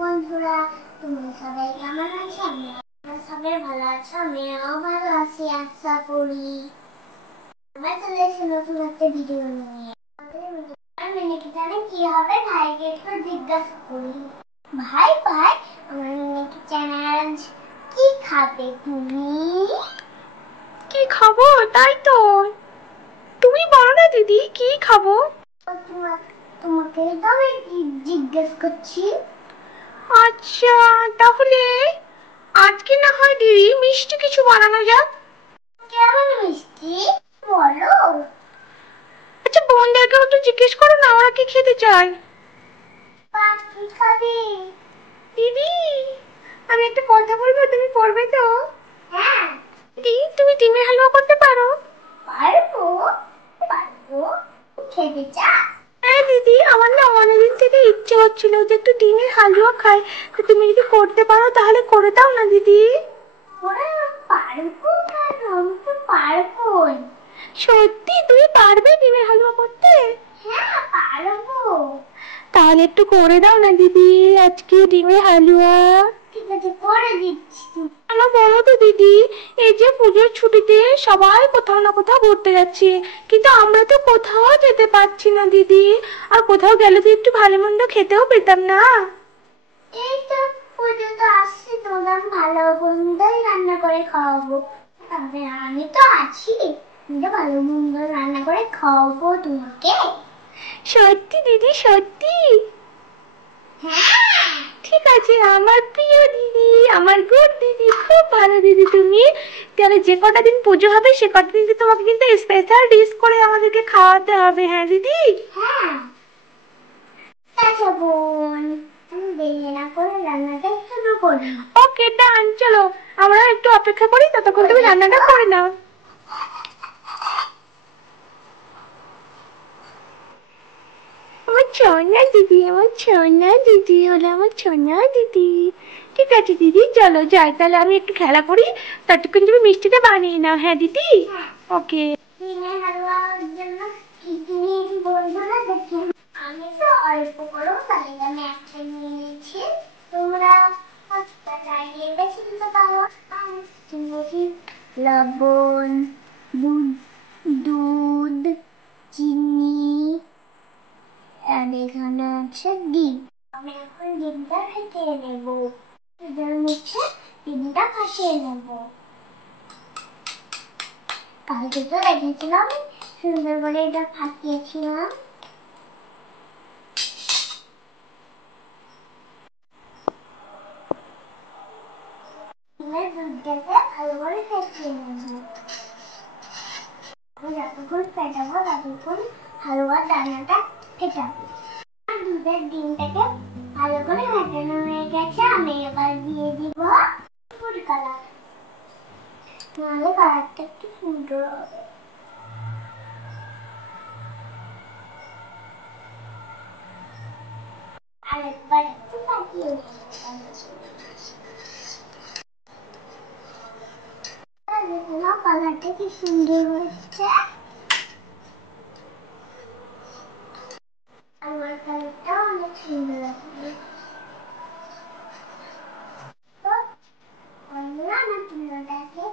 বন্ধুরা, তুমি সবাই কেমন আছো? আমরা সবাই ভালো আছো, আমিও ভালো আছি আশা করি। আমরা চলে এসেছি নতুন একটা ভিডিও নিয়ে। আমি নাকি জানি কি হবে, ভাইকে একটু জিজ্ঞাসা করি। ভাই ভাই, আমার নাকি চ্যানেল কি খাবে তুমি? কি খাবো? তাই তো, তুমি বলো না দিদি, কি খাবো? তোমাকে তো আমি জিজ্ঞেস করছি। আচ্ছা, তাহলে আজকে না হয় দিদি মিষ্টি কিছু বানানো যাক। কেমন মিষ্টি বলো? আচ্ছা, বোনদেরকেও একটু জিজ্ঞেস করো না, ওরা কি খেতে চায়। কি খাবে? দিদি, আমি একটা কথা বলবো, তুমি করবে তো? হ্যাঁ। দিদি, তুমি ডিমের হালুয়া করতে পারো? পারবো, পারবো। খেতে চাস? হ্যাঁ দিদি, আমার না অনেকদিন থেকে ইচ্ছে হচ্ছিল যে একটু ডিমের হালুয়া খাই। তো তুমি যদি করতে পারো তাহলে করে দাও না দিদি। ওরা পারবো কেন, আমি তো পারবোই। সত্যি তুমি পারবে ডিমের হালুয়া করতে? হ্যাঁ পারবো। তাহলে একটু করে দাও না দিদি আজকে ডিমের হালুয়া। ঠিক আছে, করে দিচ্ছি। আমার বলো তো দিদি, এই যে পুজোর ছুটিতে সবাই কোথাও না কোথাও ঘুরতে যাচ্ছে, কিন্তু আমরা তো কোথাও যেতে পারছি না দিদি। আর কোথাও গেলে তো একটু ভালো মন্দ খেতেও পেতাম না। এই তো পুজো তো আসছে, তোমার ভালো মন্দই রান্না করে খাওয়াবো। তবে আমি তো আছি, আমি তো ভালো মন্দ রান্না করে খাওয়াবো তোমাকে। সত্যি দিদি, সত্যি? হ্যাঁ। ঠিক আছে, আমার প্রিয় দিদি, আমার গুড দিদি, খুব ভালো দিদি তুমি। তাহলে যে কটা দিন পুজো হবে সে কটা দিন তোমাকে কিন্তু স্পেশাল ডিশ করে আমাদেরকে খাওয়াতে হবে, হ্যাঁ দিদি? হ্যাঁ। আচ্ছা বোন, আমি দেরি না করে রান্নাটা শুরু করি। ওকে ডান, চলো আমরা একটু অপেক্ষা করি, ততক্ষণ তুমি রান্নাটা করে নাও। আমার সোনা দিদি, আমার সোনা দিদি হলো আমার সোনা দিদি। ঠিক আছে দিদি, চলো যাই, তাহলে আমি একটু খেলা করি, ততক্ষণ তুমি মিষ্টিটা বানিয়ে নাও, হ্যাঁ দিদি? ওকে। ডিমের হালুয়ার জন্য কি তুমি বন্ধুরা দেখি, আমি তো অল্প করে তাহলে আমি একটা নিয়ে নিচ্ছি। তোমরা চাইলে বেশি দিতে পারো। নিয়েছি লবণ, দুধ, চিনি, আর এখানে আছে ডিম। আমি এখন ডিমটা ফেটিয়ে নেব। এবার হচ্ছে ডিমটা ফাটিয়ে নেব। কালকে তো রেখেছিলাম, সুন্দর করে এটা ফাটিয়েছিলাম। দুধটাকে ভালো করে ফেটিয়ে নেব। যতক্ষণ ফেটাবো ততক্ষণ হালুয়ার দানাটা ফেটাবো। দুধের ডিমটাকে ভালো করে ফেটানো হয়ে গেছে, আমি এবার দিয়ে দিব ফুড কালার, নাহলে কালারটা একটু সুন্দর হবে। আরেকবার একটু ফাটিয়ে নেব। কালারটা কি সুন্দর হচ্ছে। আমার কালারটা অনেক সুন্দর আছে। তো বন্ধুরা, আমার চুলাটাকে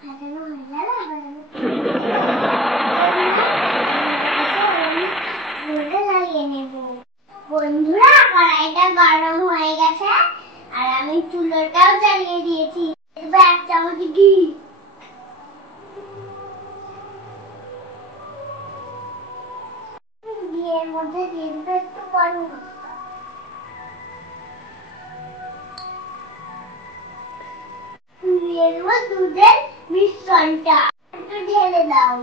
ফাটানো হয়ে গেল, এবার আমি চুলটা জ্বালিয়ে নেব। বন্ধুরা, কড়াইটা গরম হয়ে গেছে আর আমি চুলাটাও জ্বালিয়ে দিয়েছি। এবার এক চামচ ঘি, ঘিয়ের মধ্যে দিয়ে দেবো একটু গরম মশলা। দিয়ে দেবো দুধের মিশ্রণটা, একটু ঢেলে দাও।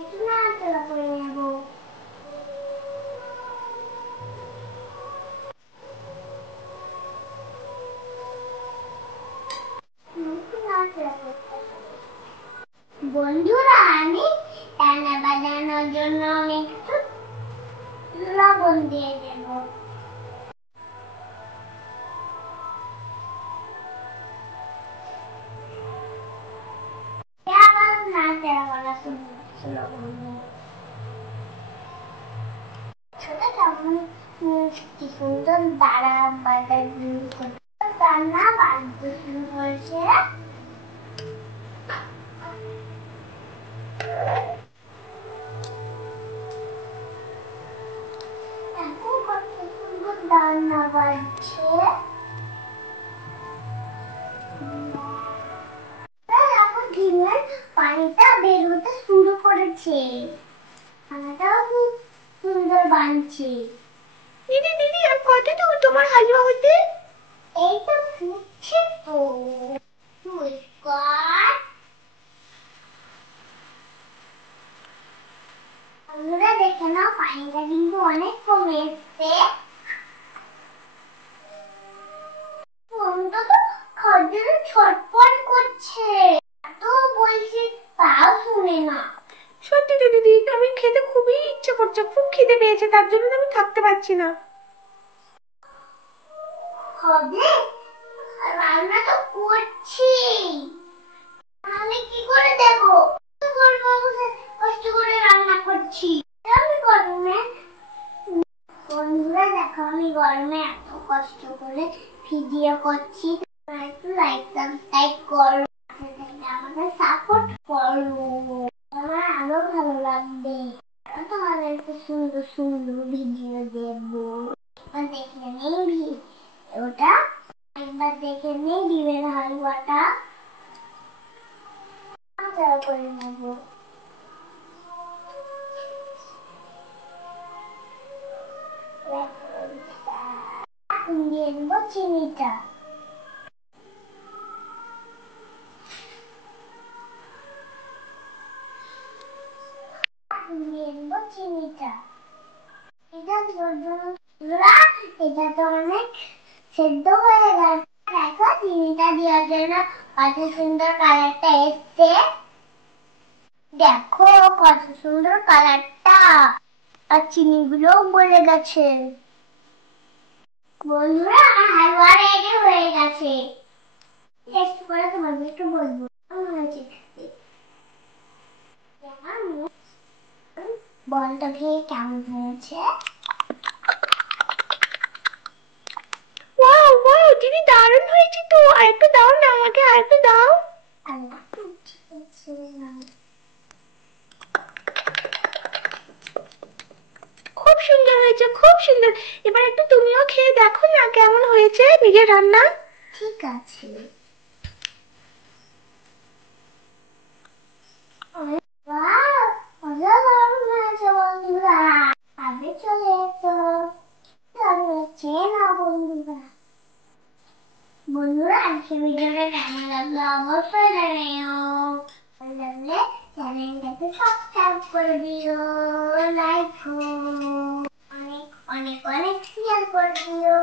একটু নাড়াচাড়া করে নেব। একটু নাড়াচাড়া করতে হবে। বন্ধুরা, আমি টানা বাজানোর জন্য আমি একটু লবণ দিয়ে দেব। আবার নাড়াচাড়া করা শুরু করছি লবণ দিয়ে। কি সুন্দর দাঁড়া বাজার রান্না বাড়তে শুরু হয়েছে। এখন কত সুন্দর রান্না বাড়ছে। এখন ডিমের পানিটা বের হতে শুরু করেছে। খানাটাও খুব সুন্দর বানছে। দিদি দিদি আর কত দূর তোমার হালুয়া হতে? এই তো ফুটছে তো। বন্ধুরা দেখে নাও পানিটা কিন্তু অনেক কমে এসছে। ফোনটা তো খাওয়ার জন্য ছটফট করছে, এত বলছি তাও শুনে না। সত্যি তো দিদি, আমি খেতে খুবই ইচ্ছে করছে, খুব খিদে পেয়েছে, তার জন্য আমি থাকতে পারছি না। হবে রান্না তো করছি, আমি কি করে দেবো? কষ্ট করে রান্না করছি, আমি গরমে। বন্ধুরা দেখো আমি গরমে এত কষ্ট করে ভিডিও করছি, একটু লাইক সাবস্ক্রাইব করো, আমাদের সাপোর্ট করো, আমার আরো ভালো লাগবে। তোমাদের একটু সুন্দর সুন্দর ভিডিও দেবো। দেখে নেই ওটা, একবার দেখে নেই ডিমের হালুয়াটা করে নেবো। দিয়ে দেবো চিনিটা। দিয়ে দেবো চিনিটা। এটা তো অনেক সেদ্ধ হয়ে গেছে। দেখো চিনিটা দেওয়ার জন্য কত সুন্দর কালারটা এসছে। দেখো কত সুন্দর কালারটা, আর চিনিগুলোও গলে গেছে। বন্ধুরা আমার হালুয়া রেডি হয়ে গেছে। টেস্ট করে তোমাদের একটু বলবো বলটা খেয়ে কেমন হয়েছে। ওয়াও ওয়াও দিদি, দারুণ হয়েছে তো, আরেকটু দাও না আমাকে, আরেকটু দাও। ঠিক আছে খুব সুন্দর হয়েছে, খুব সুন্দর। এবার একটু তুমিও খেয়ে দেখো না কেমন হয়েছে নিজের রান্না। ঠিক আছে। বন্ধুরা আগে চলে এসো, চেয়ে নাও বন্ধুরা। বন্ধুরা আজকে ভিডিওটা কেমন লাগলো অবশ্যই জানিও, ভালো লাগলে চ্যানেলটাকে সাবস্ক্রাইব করে দিও, লাইক অনেক অনেক অনেক শেয়ার করে দিও।